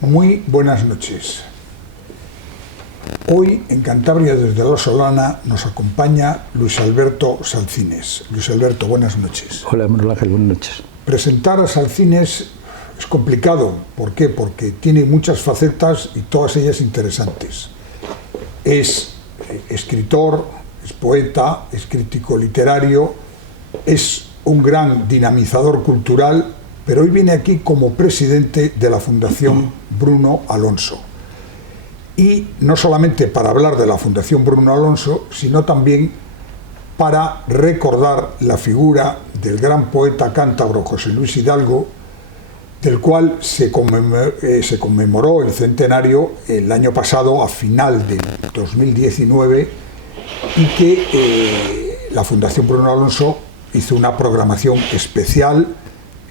Muy buenas noches. Hoy en Cantabria desde La Solana nos acompaña Luis Alberto Salcines. Luis Alberto, buenas noches. Hola, Manuel Ángel, buenas noches. Presentar a Salcines es complicado. ¿Por qué? Porque tiene muchas facetas y todas ellas interesantes. Es escritor, es poeta, es crítico literario, es un gran dinamizador cultural, pero hoy viene aquí como presidente de la Fundación Bruno Alonso. Y no solamente para hablar de la Fundación Bruno Alonso, sino también para recordar la figura del gran poeta cántabro José Luis Hidalgo, del cual se conmemoró el centenario el año pasado, a final del 2019, y que la Fundación Bruno Alonso hizo una programación especial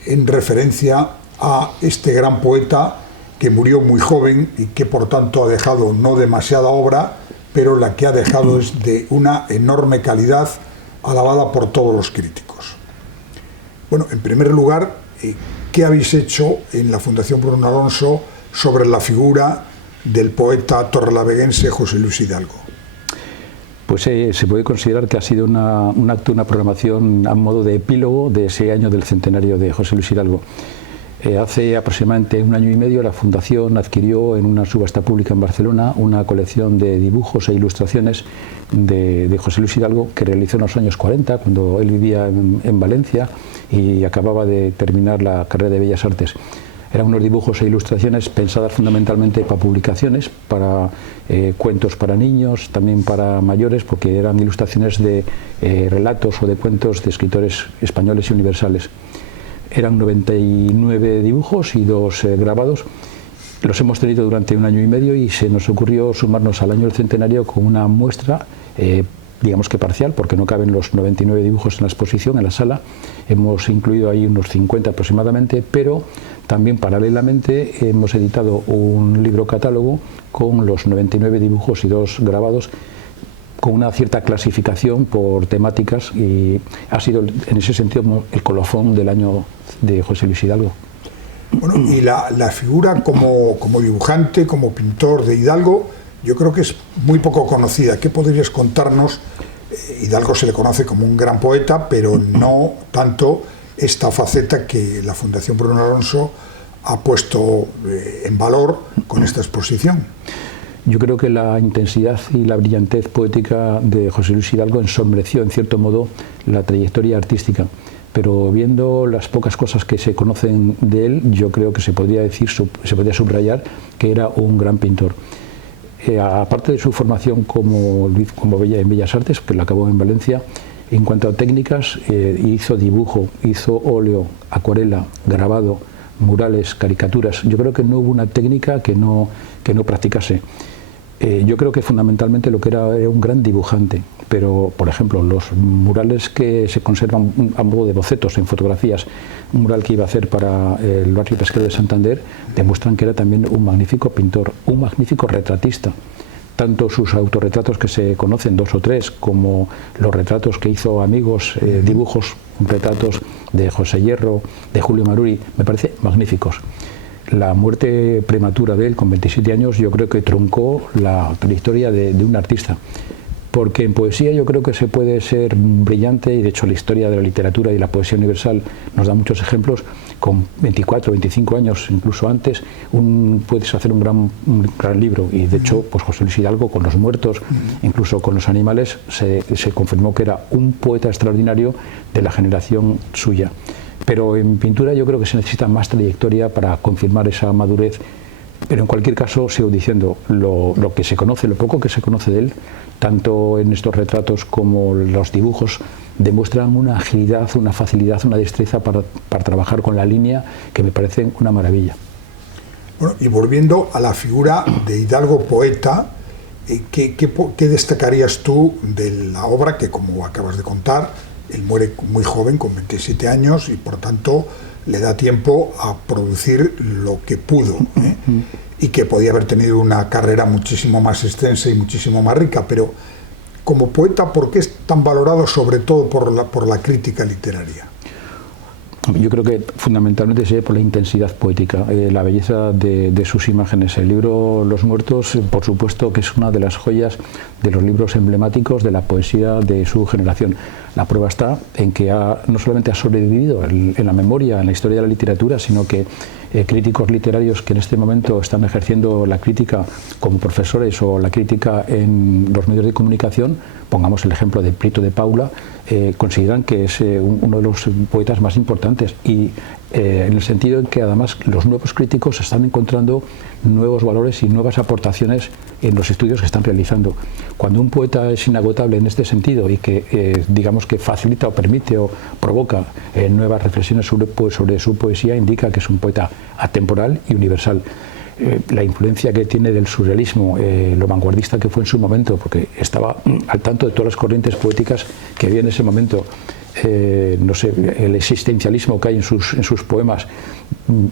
en referencia a este gran poeta que murió muy joven y que por tanto ha dejado no demasiada obra, pero la que ha dejado es de una enorme calidad, alabada por todos los críticos. Bueno, en primer lugar, ¿qué habéis hecho en la Fundación Bruno Alonso sobre la figura del poeta torrelaveguense José Luis Hidalgo? Pues se puede considerar que ha sido un acto, una programación a modo de epílogo de ese año del centenario de José Luis Hidalgo. Hace aproximadamente un año y medio la Fundación adquirió en una subasta pública en Barcelona una colección de dibujos e ilustraciones de José Luis Hidalgo que realizó en los años 40, cuando él vivía en Valencia y acababa de terminar la carrera de Bellas Artes. Eran unos dibujos e ilustraciones pensadas fundamentalmente para publicaciones, para cuentos para niños, también para mayores, porque eran ilustraciones de relatos o de cuentos de escritores españoles y universales. Eran 99 dibujos y 2 grabados. Los hemos tenido durante un año y medio y se nos ocurrió sumarnos al año del centenario con una muestra, digamos que parcial, porque no caben los 99 dibujos en la exposición, en la sala. Hemos incluido ahí unos 50 aproximadamente, pero también paralelamente hemos editado un libro catálogo con los 99 dibujos y 2 grabados, con una cierta clasificación por temáticas, y ha sido en ese sentido el colofón del año de José Luis Hidalgo. Bueno, y la figura como dibujante, como pintor de Hidalgo, yo creo que es muy poco conocida. ¿Qué podrías contarnos? Hidalgo se le conoce como un gran poeta, pero no tanto esta faceta que la Fundación Bruno Alonso ha puesto en valor con esta exposición. Yo creo que la intensidad y la brillantez poética de José Luis Hidalgo ensombreció en cierto modo la trayectoria artística, pero viendo las pocas cosas que se conocen de él, yo creo que se podría subrayar que era un gran pintor. Aparte de su formación como en Bellas Artes, que la acabó en Valencia, en cuanto a técnicas, hizo dibujo, hizo óleo, acuarela, grabado, murales, caricaturas. Yo creo que no hubo una técnica que no practicase. Yo creo que fundamentalmente lo que era un gran dibujante, pero por ejemplo los murales que se conservan a modo de bocetos en fotografías, un mural que iba a hacer para el barrio pesquero de Santander, demuestran que era también un magnífico pintor, un magnífico retratista. Tanto sus autorretratos, que se conocen 2 o 3, como los retratos que hizo amigos, dibujos, retratos de José Hierro, de Julio Maruri, me parece magníficos. La muerte prematura de él, con 27 años, yo creo que truncó la trayectoria de un artista. Porque en poesía yo creo que se puede ser brillante, y de hecho la historia de la literatura y la poesía universal nos da muchos ejemplos. Con 24, 25 años, incluso antes, puedes hacer un gran libro, y de hecho pues José Luis Hidalgo, con los muertos, incluso con los animales, se confirmó que era un poeta extraordinario de la generación suya. Pero en pintura yo creo que se necesita más trayectoria para confirmar esa madurez. Pero en cualquier caso, sigo diciendo, lo que se conoce, lo poco que se conoce de él, tanto en estos retratos como los dibujos, demuestran una agilidad, una facilidad, una destreza para trabajar con la línea que me parecen una maravilla. Bueno, y volviendo a la figura de Hidalgo poeta, ¿qué destacarías tú de la obra que, como acabas de contar, él muere muy joven, con 27 años, y por tanto le da tiempo a producir lo que pudo, y que podía haber tenido una carrera muchísimo más extensa y muchísimo más rica, pero como poeta, ¿por qué es tan valorado sobre todo por la crítica literaria? Yo creo que fundamentalmente se ve por la intensidad poética, la belleza de sus imágenes. El libro Los Muertos, por supuesto, que es una de las joyas de los libros emblemáticos de la poesía de su generación. La prueba está en que no solamente ha sobrevivido en la memoria, en la historia de la literatura, sino que críticos literarios que en este momento están ejerciendo la crítica como profesores o la crítica en los medios de comunicación, pongamos el ejemplo de Prieto de Paula, consideran que es uno de los poetas más importantes, y en el sentido en que además los nuevos críticos están encontrando nuevos valores y nuevas aportaciones en los estudios que están realizando. Cuando un poeta es inagotable en este sentido y que digamos que facilita o permite o provoca nuevas reflexiones sobre su poesía, indica que es un poeta atemporal y universal. La influencia que tiene del surrealismo, lo vanguardista que fue en su momento, porque estaba al tanto de todas las corrientes poéticas que había en ese momento, no sé, el existencialismo que hay en sus poemas,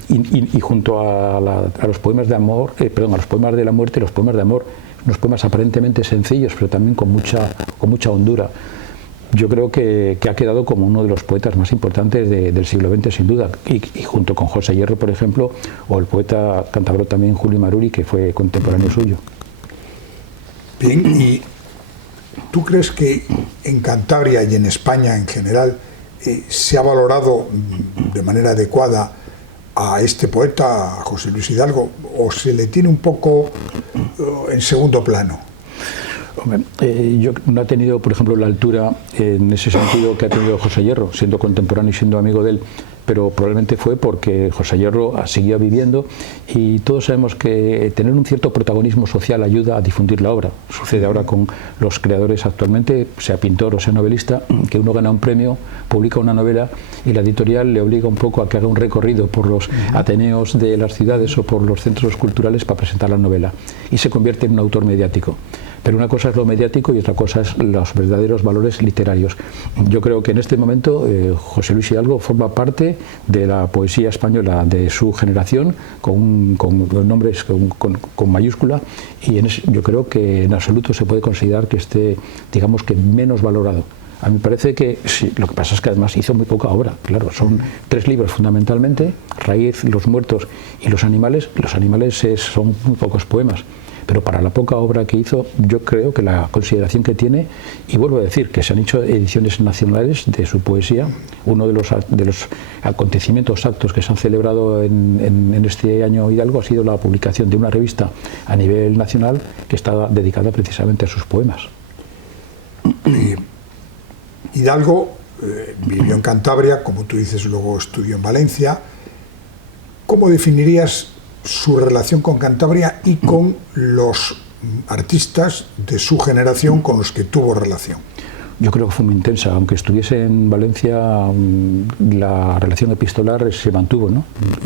y junto a los poemas de amor, a los poemas de la muerte, los poemas de amor, unos poemas aparentemente sencillos, pero también con mucha hondura. Yo creo que ha quedado como uno de los poetas más importantes del siglo XX, sin duda, y junto con José Hierro, por ejemplo, o el poeta cántabro también Julio Maruri, que fue contemporáneo suyo. Bien, ¿y tú crees que en Cantabria y en España en general se ha valorado de manera adecuada a este poeta, a José Luis Hidalgo, o se le tiene un poco en segundo plano? Yo no he tenido, por ejemplo, la altura en ese sentido que ha tenido José Hierro, siendo contemporáneo y siendo amigo de él, pero probablemente fue porque José Hierro seguía viviendo, y todos sabemos que tener un cierto protagonismo social ayuda a difundir la obra. Sucede ahora con los creadores actualmente, sea pintor o sea novelista, que uno gana un premio, publica una novela y la editorial le obliga un poco a que haga un recorrido por los ateneos de las ciudades o por los centros culturales para presentar la novela, y se convierte en un autor mediático. Pero una cosa es lo mediático y otra cosa es los verdaderos valores literarios. Yo creo que en este momento José Luis Hidalgo forma parte de la poesía española de su generación, con nombres con mayúscula, y yo creo que en absoluto se puede considerar que esté, digamos, que menos valorado. A mí me parece que sí, lo que pasa es que además hizo muy poca obra, claro, son 3 libros fundamentalmente: Raíz, Los Muertos y Los Animales. Los Animales son muy pocos poemas, pero para la poca obra que hizo, yo creo que la consideración que tiene, y vuelvo a decir que se han hecho ediciones nacionales de su poesía. Uno de los acontecimientos, actos que se han celebrado en este año Hidalgo ha sido la publicación de una revista a nivel nacional que está dedicada precisamente a sus poemas. Hidalgo vivió en Cantabria, como tú dices, luego estudió en Valencia. ¿Cómo definirías su relación con Cantabria y con los artistas de su generación con los que tuvo relación? Yo creo que fue muy intensa. Aunque estuviese en Valencia, la relación epistolar se mantuvo, ¿no?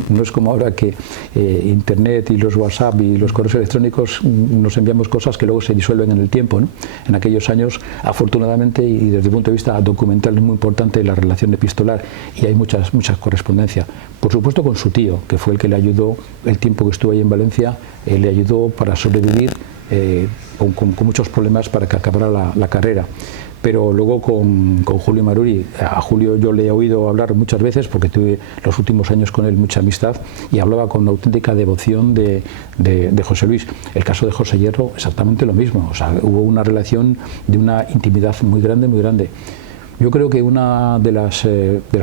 No es como ahora que Internet y los WhatsApp y los correos electrónicos nos enviamos cosas que luego se disuelven en el tiempo, ¿no? En aquellos años, afortunadamente, y desde el punto de vista documental, es muy importante la relación epistolar, y hay muchas correspondencia. Por supuesto con su tío, que fue el que le ayudó el tiempo que estuvo ahí en Valencia, le ayudó para sobrevivir con muchos problemas para que acabara la carrera. Pero luego con Julio Maruri, a Julio yo le he oído hablar muchas veces porque tuve los últimos años con él mucha amistad, y hablaba con una auténtica devoción de José Luis. El caso de José Hierro, exactamente lo mismo. O sea, hubo una relación de una intimidad muy grande, muy grande. Yo creo que una de las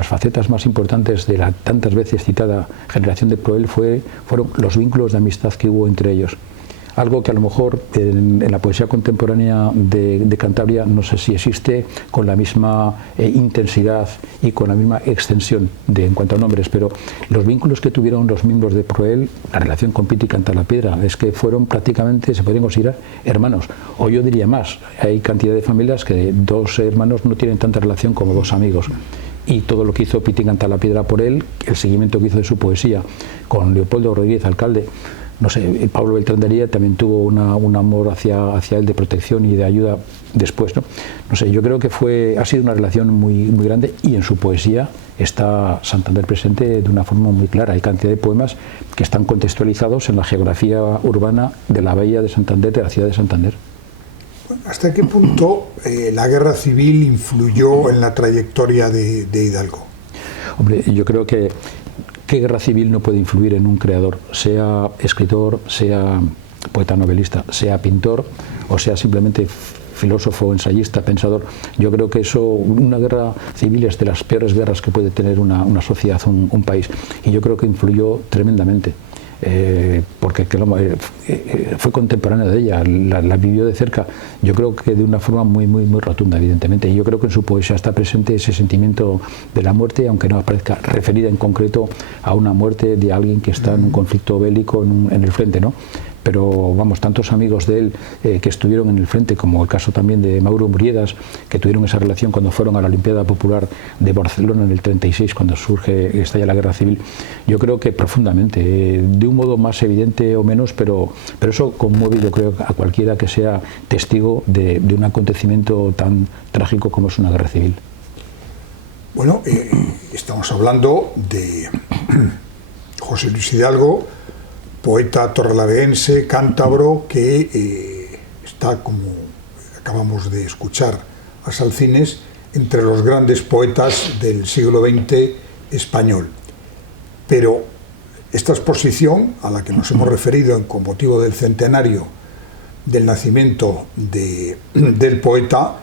facetas más importantes de la tantas veces citada generación de Proel fueron los vínculos de amistad que hubo entre ellos. Algo que a lo mejor en la poesía contemporánea de Cantabria no sé si existe con la misma intensidad y con la misma extensión en cuanto a nombres, pero los vínculos que tuvieron los miembros de Proel, la relación con Piti Cantalapiedra, es que fueron prácticamente, se pueden considerar hermanos, o yo diría más, hay cantidad de familias que 2 hermanos no tienen tanta relación como 2 amigos. Y todo lo que hizo Piti Cantalapiedra por él, el seguimiento que hizo de su poesía con Leopoldo Rodríguez, alcalde, no sé, Pablo Beltrán de Heredia también tuvo un amor hacia él de protección y de ayuda después, ¿no? No sé, yo creo que ha sido una relación muy grande, y en su poesía está Santander presente de una forma muy clara. Hay cantidad de poemas que están contextualizados en la geografía urbana de la bahía de Santander, de la ciudad de Santander. ¿Hasta qué punto la guerra civil influyó en la trayectoria de Hidalgo? Hombre, yo creo que ¿qué guerra civil no puede influir en un creador? Sea escritor, sea poeta novelista, sea pintor o sea simplemente filósofo, ensayista, pensador. Yo creo que eso, una guerra civil es de las peores guerras que puede tener una sociedad, un país. Y yo creo que influyó tremendamente. Porque fue contemporáneo de ella, la vivió de cerca, yo creo que de una forma muy rotunda, evidentemente, y yo creo que en su poesía está presente ese sentimiento de la muerte, aunque no aparezca referida en concreto a una muerte de alguien que está en un conflicto bélico en el frente, ¿no? Pero vamos, tantos amigos de él que estuvieron en el frente, como el caso también de Mauro Muriedas, que tuvieron esa relación cuando fueron a la Olimpiada Popular de Barcelona en el 36, cuando estalla la Guerra Civil. Yo creo que profundamente, de un modo más evidente o menos, pero eso conmueve, yo creo, a cualquiera que sea testigo de un acontecimiento tan trágico como es una guerra civil. Bueno, estamos hablando de José Luis Hidalgo, poeta torrelaveense, cántabro, que está, como acabamos de escuchar a Salcines, entre los grandes poetas del siglo XX español. Pero esta exposición, a la que nos hemos referido con motivo del centenario del nacimiento del poeta,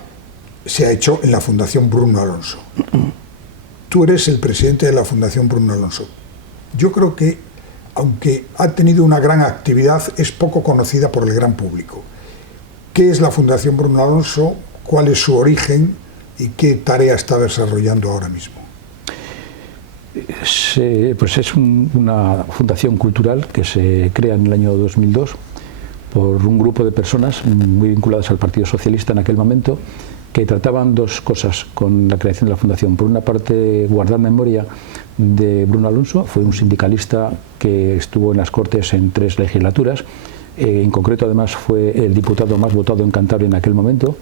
se ha hecho en la Fundación Bruno Alonso. Tú eres el presidente de la Fundación Bruno Alonso. Yo creo que, aunque ha tenido una gran actividad, es poco conocida por el gran público. ¿Qué es la Fundación Bruno Alonso? ¿Cuál es su origen? ¿Y qué tarea está desarrollando ahora mismo? Pues es una fundación cultural que se crea en el año 2002 por un grupo de personas muy vinculadas al Partido Socialista en aquel momento, que trataban dos cosas con la creación de la fundación. Por una parte, guardar memoria de Bruno Alonso. Fue un sindicalista que estuvo en las Cortes en 3 legislaturas, en concreto además fue el diputado más votado en Cantabria en aquel momento,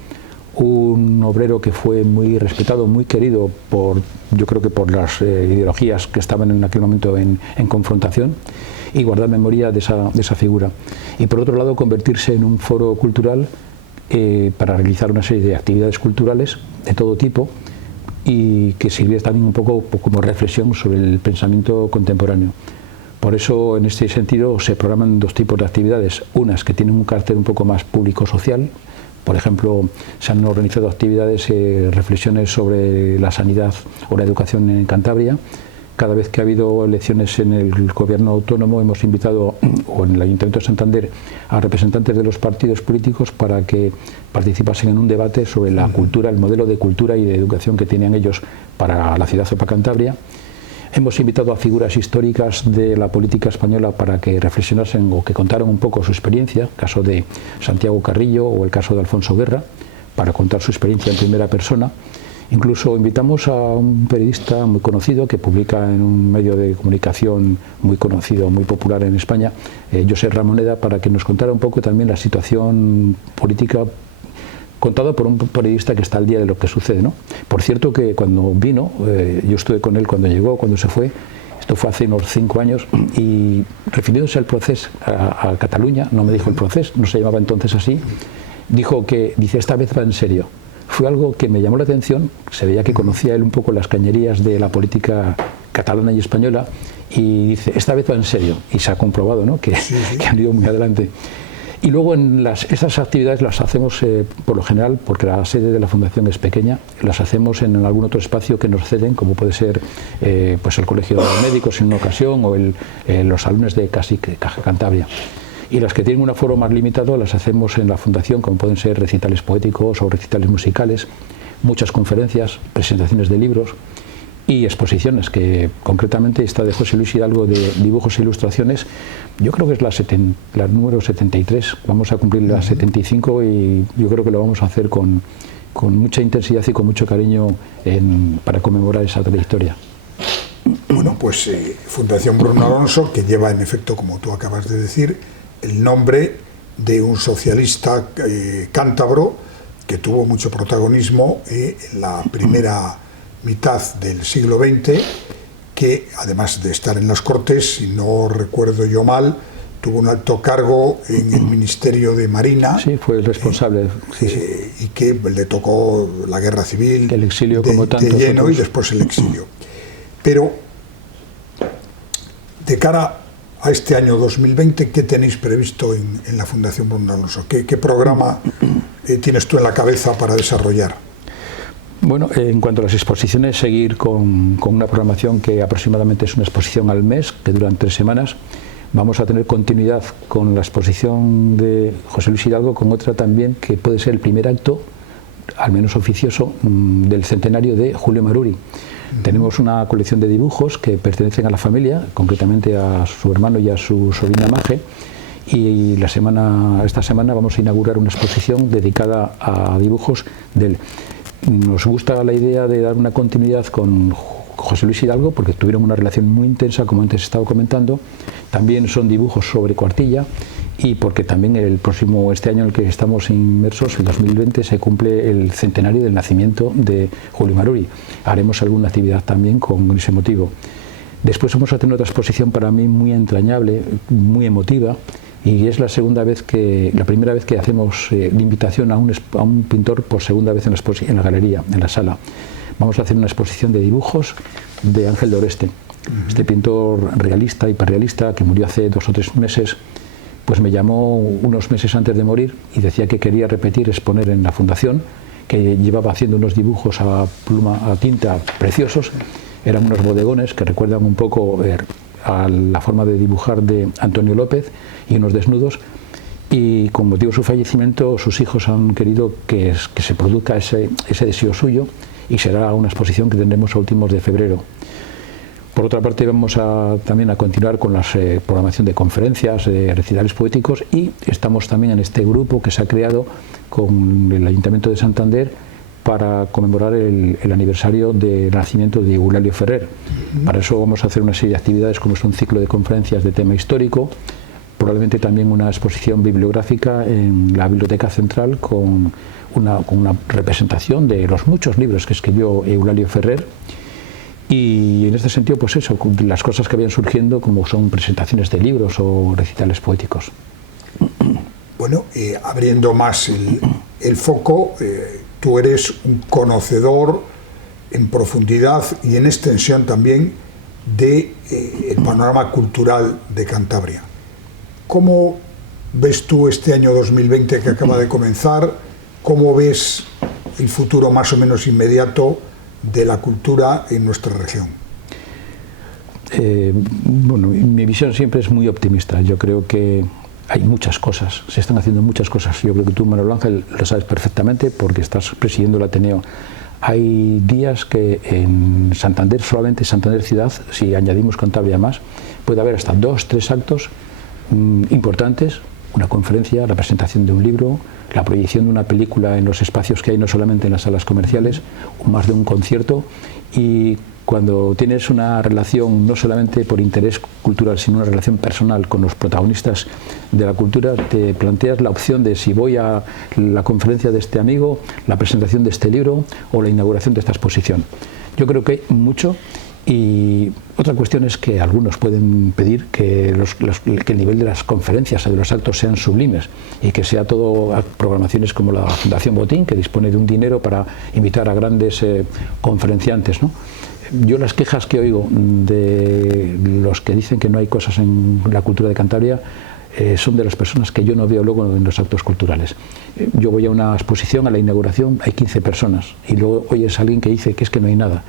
un obrero que fue muy respetado, muy querido yo creo que por las ideologías que estaban en aquel momento en confrontación, y guardar memoria de esa figura. Y por otro lado, convertirse en un foro cultural para realizar una serie de actividades culturales de todo tipo, y que sirviera también un poco como reflexión sobre el pensamiento contemporáneo. Por eso, en este sentido, se programan 2 tipos de actividades. Unas que tienen un carácter un poco más público-social. Por ejemplo, se han organizado actividades, reflexiones sobre la sanidad o la educación en Cantabria. Cada vez que ha habido elecciones en el gobierno autónomo, hemos invitado, o en el Ayuntamiento de Santander, a representantes de los partidos políticos para que participasen en un debate sobre la cultura, el modelo de cultura y de educación que tenían ellos para la ciudad o para Cantabria. Hemos invitado a figuras históricas de la política española para que reflexionasen o que contaran un poco su experiencia, el caso de Santiago Carrillo o el caso de Alfonso Guerra, para contar su experiencia en primera persona. Incluso invitamos a un periodista muy conocido que publica en un medio de comunicación muy conocido, muy popular en España, José Ramoneda, para que nos contara un poco también la situación política contada por un periodista que está al día de lo que sucede, ¿no? Por cierto que cuando vino, yo estuve con él cuando llegó, cuando se fue, esto fue hace unos 5 años, y refiriéndose al proceso a Cataluña, no me dijo el proceso, no se llamaba entonces así, dijo que, dice, esta vez va en serio. Fue algo que me llamó la atención, se veía que conocía él un poco las cañerías de la política catalana y española, y dice, esta vez va en serio, y se ha comprobado, ¿no?, que han ido muy adelante. Y luego esas actividades las hacemos por lo general, porque la sede de la Fundación es pequeña, las hacemos en algún otro espacio que nos ceden, como puede ser pues el Colegio de Médicos en una ocasión, o los salones de Caja Cantabria. Y las que tienen un aforo más limitado las hacemos en la Fundación, como pueden ser recitales poéticos o recitales musicales, muchas conferencias, presentaciones de libros y exposiciones, que concretamente esta de José Luis Hidalgo de dibujos e ilustraciones, yo creo que es la número 73, vamos a cumplir la 75, y yo creo que lo vamos a hacer con mucha intensidad y con mucho cariño para conmemorar esa trayectoria. Bueno, pues Fundación Bruno Alonso, que lleva en efecto, como tú acabas de decir, el nombre de un socialista cántabro que tuvo mucho protagonismo en la primera mitad del siglo XX, que además de estar en las Cortes, si no recuerdo yo mal, tuvo un alto cargo en el Ministerio de Marina. Sí, fue el responsable. Y que le tocó la guerra civil, el exilio como tantos de lleno otros. Y después el exilio. Pero de cara a este año 2020, ¿qué tenéis previsto en la Fundación Bruno Alonso? ¿Qué programa tienes tú en la cabeza para desarrollar? Bueno, en cuanto a las exposiciones, seguir con una programación que aproximadamente es una exposición al mes, que duran 3 semanas. Vamos a tener continuidad con la exposición de José Luis Hidalgo, con otra también que puede ser el primer acto, al menos oficioso, del centenario de Julio Maruri. Tenemos una colección de dibujos que pertenecen a la familia, concretamente a su hermano y a su sobrina Maje, y esta semana vamos a inaugurar una exposición dedicada a dibujos de él. Nos gusta la idea de dar una continuidad con José Luis Hidalgo porque tuvieron una relación muy intensa, como antes he estado comentando. También son dibujos sobre cuartilla y porque también este año en el que estamos inmersos, el 2020, se cumple el centenario del nacimiento de Julio Maruri. Haremos alguna actividad también con ese motivo. Después vamos a tener otra exposición para mí muy entrañable, muy emotiva, y es la primera vez que hacemos la invitación a un pintor por segunda vez en la galería, en la sala. Vamos a hacer una exposición de dibujos de Ángel de Oreste. Este pintor realista, hiperrealista, que murió hace 2 o 3 meses, pues me llamó unos meses antes de morir y decía que quería exponer en la fundación, que llevaba haciendo unos dibujos a tinta preciosos. Eran unos bodegones que recuerdan un poco a la forma de dibujar de Antonio López y unos desnudos, y con motivo de su fallecimiento sus hijos han querido que se produzca ese deseo suyo, y será una exposición que tendremos a últimos de febrero. Por otra parte, vamos también a continuar con la programación de conferencias, de recitales poéticos, y estamos también en este grupo que se ha creado con el Ayuntamiento de Santander para conmemorar el aniversario del nacimiento de Eulalio Ferrer. Para eso vamos a hacer una serie de actividades, como es un ciclo de conferencias de tema histórico, probablemente también una exposición bibliográfica en la Biblioteca Central con una representación de los muchos libros que escribió Eulalio Ferrer. Y en este sentido, pues eso, las cosas que vayan surgiendo, como son presentaciones de libros o recitales poéticos. Bueno, abriendo más el foco, tú eres un conocedor en profundidad y en extensión también del panorama cultural de Cantabria. ¿Cómo ves tú este año 2020 que acaba de comenzar? ¿Cómo ves el futuro más o menos inmediato de la cultura en nuestra región? Bueno, mi visión siempre es muy optimista. Yo creo que hay muchas cosas, se están haciendo muchas cosas. Yo creo que tú, Manuel Ángel, lo sabes perfectamente porque estás presidiendo el Ateneo. Hay días que en Santander, solamente Santander ciudad, si añadimos Cantabria más, puede haber hasta 2 o 3 actos importantes, una conferencia, la presentación de un libro, la proyección de una película en los espacios que hay, no solamente en las salas comerciales, o más de un concierto. Y cuando tienes una relación no solamente por interés cultural, sino una relación personal con los protagonistas de la cultura, te planteas la opción de si voy a la conferencia de este amigo, la presentación de este libro o la inauguración de esta exposición. Yo creo que hay mucho. Y otra cuestión es que algunos pueden pedir que el nivel de las conferencias o de los actos sean sublimes y que sea todo programaciones como la Fundación Botín, que dispone de un dinero para invitar a grandes conferenciantes, ¿no? Yo las quejas que oigo de los que dicen que no hay cosas en la cultura de Cantabria son de las personas que yo no veo luego en los actos culturales. Yo voy a una exposición, a la inauguración, hay 15 personas y luego oyes a alguien que dice que es que no hay nada.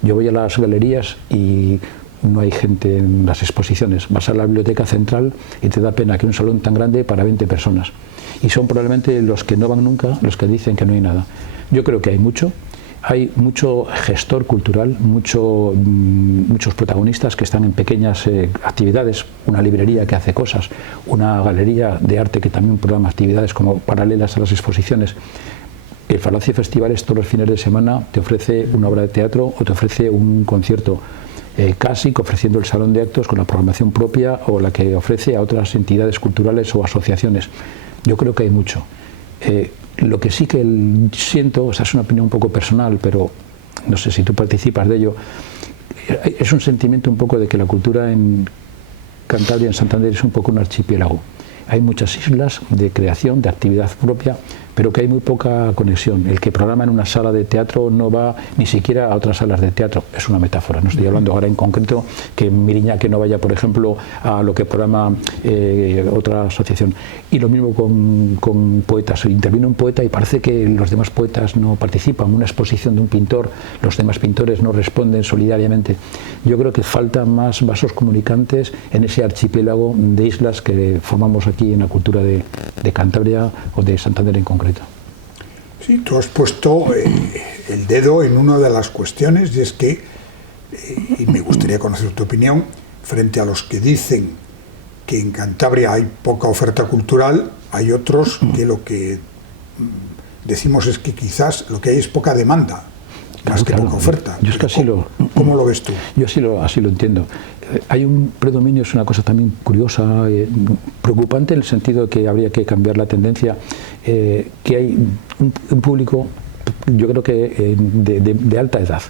Yo voy a las galerías y no hay gente en las exposiciones. Vas a la Biblioteca Central y te da pena que un salón tan grande para 20 personas. Y son probablemente los que no van nunca los que dicen que no hay nada. Yo creo que hay mucho gestor cultural, muchos protagonistas que están en pequeñas actividades, una librería que hace cosas, una galería de arte que también programa actividades como paralelas a las exposiciones. El Falacia Festivales todos los fines de semana te ofrece una obra de teatro o te ofrece un concierto. CASIC ofreciendo el salón de actos con la programación propia o la que ofrece a otras entidades culturales o asociaciones. Yo creo que hay mucho. Lo que sí que siento, o sea, es una opinión un poco personal, pero no sé si tú participas de ello, es un sentimiento un poco de que la cultura en Cantabria, en Santander, es un poco un archipiélago. Hay muchas islas de creación, de actividad propia, pero que hay muy poca conexión. El que programa en una sala de teatro no va ni siquiera a otras salas de teatro. Es una metáfora, no estoy hablando ahora en concreto que Miriñá que no vaya, por ejemplo, a lo que programa otra asociación. Y lo mismo con poetas. Interviene un poeta y parece que los demás poetas no participan. Una exposición de un pintor, los demás pintores no responden solidariamente. Yo creo que faltan más vasos comunicantes en ese archipiélago de islas que formamos aquí en la cultura de Cantabria o de Santander en concreto. Sí, tú has puesto el dedo en una de las cuestiones, y es que, y me gustaría conocer tu opinión, frente a los que dicen que en Cantabria hay poca oferta cultural, hay otros que lo que decimos es que quizás lo que hay es poca demanda, más que poca oferta. Yo es que así ¿Cómo lo ves tú? Yo así lo entiendo. Hay un predominio, es una cosa también curiosa, preocupante en el sentido de que habría que cambiar la tendencia, que hay un público, yo creo que de alta edad,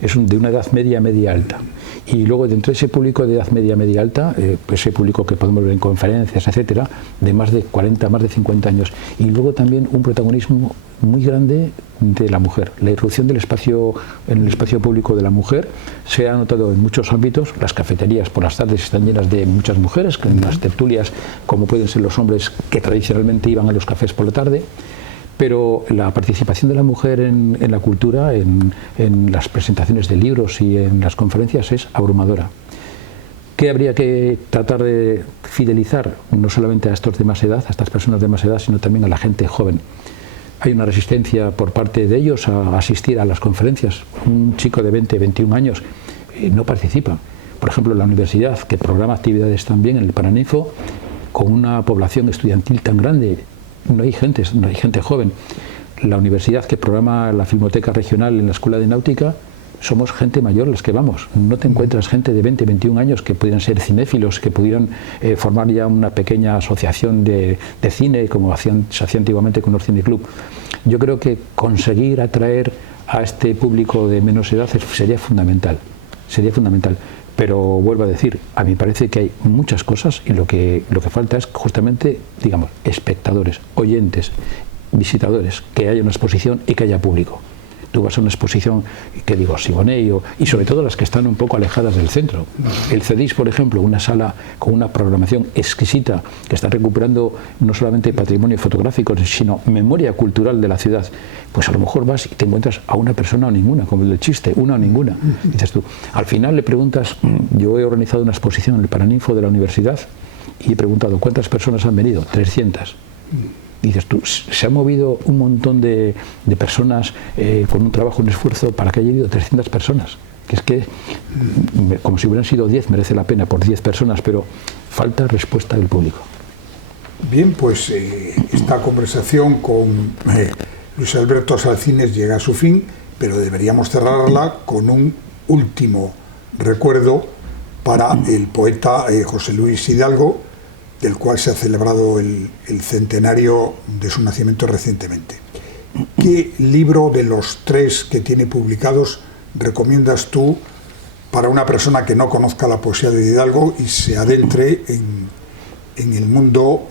es de una edad media alta. Y luego dentro de ese público de edad media alta, ese público que podemos ver en conferencias, etcétera, de más de 40, más de 50 años. Y luego también un protagonismo muy grande de la mujer. La irrupción del espacio, en el espacio público de la mujer se ha notado en muchos ámbitos. Las cafeterías por las tardes están llenas de muchas mujeres, que en las tertulias, como pueden ser los hombres que tradicionalmente iban a los cafés por la tarde. Pero la participación de la mujer en la cultura, en las presentaciones de libros y en las conferencias es abrumadora. ¿Qué habría que tratar de fidelizar? No solamente a estos de más edad, a estas personas de más edad, sino también a la gente joven. Hay una resistencia por parte de ellos a asistir a las conferencias. Un chico de 20, 21 años no participa. Por ejemplo, la universidad, que programa actividades también en el Paraninfo, con una población estudiantil tan grande, no hay gente joven. La universidad que programa la Filmoteca Regional en la Escuela de Náutica, somos gente mayor las que vamos. No te encuentras gente de 20, 21 años que pudieran ser cinéfilos, que pudieran formar ya una pequeña asociación de cine, como se hacía antiguamente con los cineclub. Yo creo que conseguir atraer a este público de menos edad sería fundamental. Pero vuelvo a decir, a mí me parece que hay muchas cosas y lo que falta es justamente, digamos, espectadores, oyentes, visitadores, que haya una exposición y que haya público. Tú vas a una exposición, que digo, Siboney, y sobre todo las que están un poco alejadas del centro. El CEDIS, por ejemplo, una sala con una programación exquisita que está recuperando no solamente patrimonio fotográfico, sino memoria cultural de la ciudad. Pues a lo mejor vas y te encuentras a una persona o ninguna, como el chiste, una o ninguna. Dices tú, al final le preguntas, yo he organizado una exposición en el Paraninfo de la universidad y he preguntado, ¿cuántas personas han venido? 300. Dices tú, se ha movido un montón de personas con un trabajo, un esfuerzo para que haya ido 300 personas. Que es que, como si hubieran sido 10, merece la pena por 10 personas, pero falta respuesta del público. Bien, pues esta conversación con Luis Alberto Salcines llega a su fin, pero deberíamos cerrarla con un último recuerdo para el poeta José Luis Hidalgo, del cual se ha celebrado el centenario de su nacimiento recientemente. ¿Qué libro de los 3 que tiene publicados recomiendas tú para una persona que no conozca la poesía de Hidalgo y se adentre en el mundo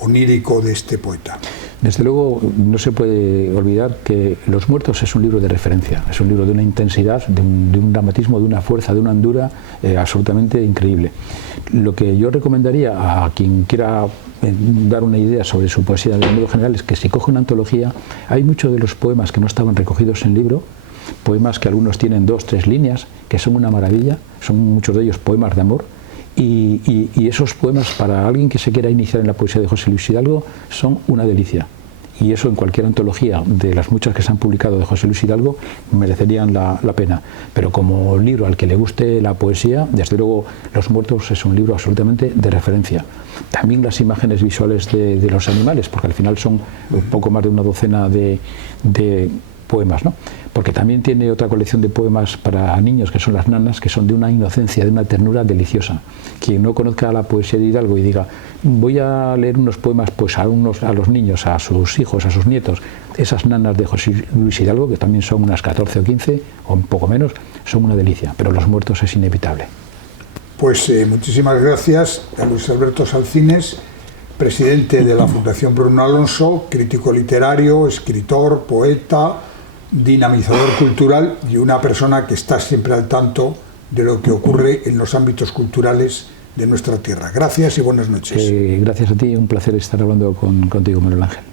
onírico de este poeta? Desde luego no se puede olvidar que Los Muertos es un libro de referencia, es un libro de una intensidad, de un dramatismo, de una fuerza, de una hondura absolutamente increíble. Lo que yo recomendaría a quien quiera dar una idea sobre su poesía de modo general es que si coge una antología, hay muchos de los poemas que no estaban recogidos en libro, poemas que algunos tienen 2, 3 líneas, que son una maravilla, son muchos de ellos poemas de amor. Y esos poemas, para alguien que se quiera iniciar en la poesía de José Luis Hidalgo, son una delicia. Y eso en cualquier antología de las muchas que se han publicado de José Luis Hidalgo merecerían la pena. Pero como libro al que le guste la poesía, desde luego Los Muertos es un libro absolutamente de referencia. También las imágenes visuales de los animales, porque al final son un poco más de una docena de poemas, ¿no? Porque también tiene otra colección de poemas para niños, que son Las Nanas, que son de una inocencia, de una ternura deliciosa. Quien no conozca la poesía de Hidalgo y diga, voy a leer unos poemas pues a los niños, a sus hijos, a sus nietos, esas nanas de José Luis Hidalgo, que también son unas 14 o 15, o un poco menos, son una delicia, pero Los Muertos es inevitable. Pues muchísimas gracias a Luis Alberto Salcines presidente de la Fundación Bruno Alonso, crítico literario, escritor, poeta, dinamizador cultural y una persona que está siempre al tanto de lo que ocurre en los ámbitos culturales de nuestra tierra. Gracias y buenas noches. Gracias a ti, un placer estar hablando contigo, Manuel Ángel.